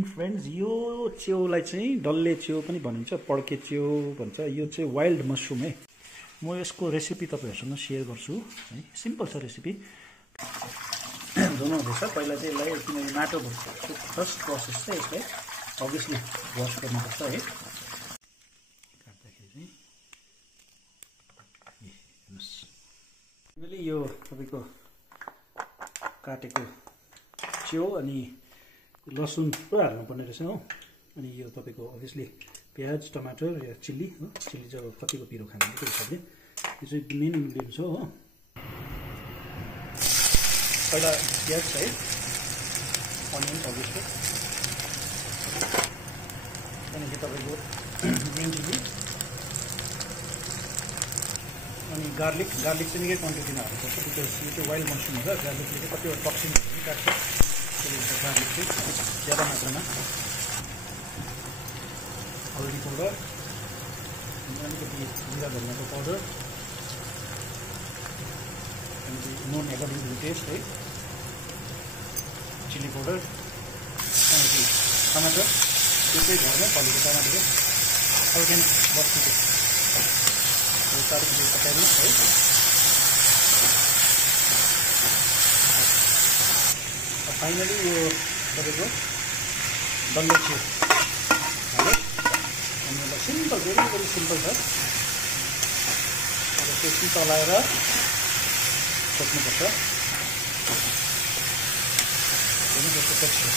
Evening friends. यो च्याउलाई चाहिँ डल्ले च्याउ पनि भनिन्छ, पड्के च्याउ भन्छ। यो चाहिँ वाइल्ड मसरुम है। म यसको रेसिपी तपाईँहरूसँग सेयर गर्छु है। सिम्पल छ रेसिपी। धुनुहुँदैछ पहिला चाहिँ यसलाई, किनकि माटो फर्स्ट प्रोसेस चाहिँ यसलाई अभियसली वास गर्नुपर्छ है। काट्दाखेरि चाहिँ हेर्नुहोस्, यो तपाईँको काटेको च्याउ अनि लसुन पुरा हाल्नुपर्ने रहेछ हो। अनि यो तपाईँको अभियसली प्याज, टमाटर या चिल्ली हो। चिल्ली चाहिँ अब कतिको पिरो खानु त्यो हिसाबले यो चाहिँ मेन इन्ग्रिडियन्ट्स हो। पहिला प्याज है, अनियन अभियसली, त्यहाँदेखि तपाईँको ग्रिन चिल्ली अनि गार्लिक चाहिँ निकै क्वान्टिटीमा हाल्नुपर्छ। बिकज यो चाहिँ वाइल्ड मसरुम हो, गार्लिकले चाहिँ कतिवटा टक्सिनहरू पनि काट्छ। त्यसले गर्दा गार्लिक चाहिँ ज्यादा मात्रामा, हल्दी पाउडर, अलिकति जिरा धनियाको पाउडर, त्यहाँदेखि नुन एकोर्डिङ टु टेस्ट है, चिल्ली पाउडर, त्यहाँदेखि टमाटर, त्यो चाहिँ घरमै फलेको टमाटर हो, अर्ग्यानिक बस्तीको यो तारिकले पकाइदिनुहोस् है। फाइनली यो तपाईँको डल्ले च्याउ है। अनि यसलाई सिम्पल, भेरी भेरी सिम्पल छ। अब त्यसपछि चलाएर सोच्नुपर्छ। जस्तो टेक्स्चर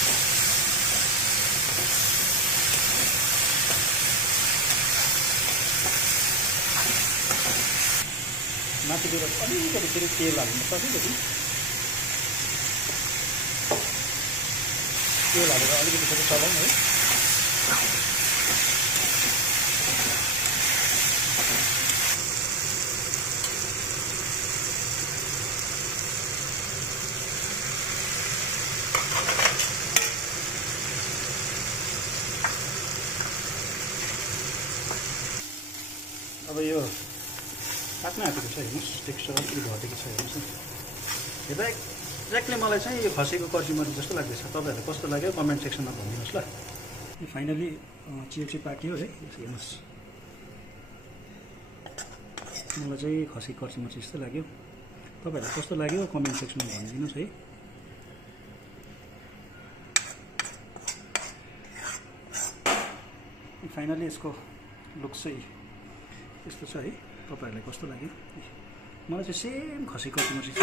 माथितिर अलिकति फेरि तेल हाल्नुपर्छ। अलिकति तेल हालेर अलिकति फेरि चलाउँ है। अब यो पाक्न आँटेको छ, हेर्नुहोस् टेक्स्चर अलिकति घटेको छ हेर्नुहोस् न। हेर्दा एक्ज्याक्टली मलाई चाहिँ यो खसेको कर्चिमरी जस्तो लाग्दैछ। तपाईँहरूलाई कस्तो लाग्यो कमेन्ट सेक्सनमा भनिदिनुहोस् ल। फाइनली च्याउ चाहिँ पाक्यो है। हेर्नुहोस्, मलाई चाहिँ खसेको कर्चिमरी जस्तो लाग्यो। तपाईँहरूलाई कस्तो लाग्यो कमेन्ट सेक्सनमा भनिदिनुहोस् है। फाइनली यसको लुक चाहिँ यस्तो छ है। तपाईँहरूलाई कस्तो लाग्यो? मलाई चाहिँ सेम खसी कर्चिमरी छ।